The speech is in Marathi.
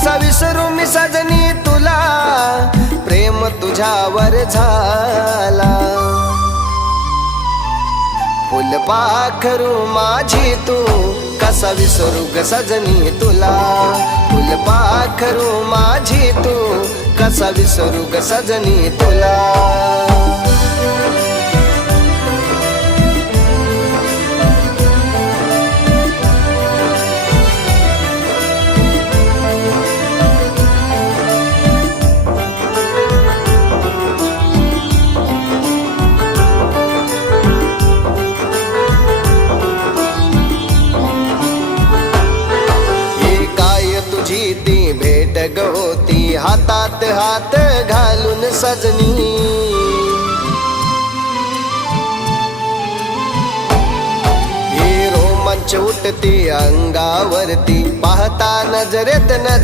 कसा विसरू मी सजनी तुला, प्रेम तुझ्यावर झाला. फुलपाखरू माझी तू, कसा विसरू ग सजनी तुला. फुलपाखरू माझी तू, कसा विसरू ग सजनी तुला. ती भेट गवती हातात हात घालून सजनी. ही रोमांच उठती अंगावरती, पाहता नजरेत नजर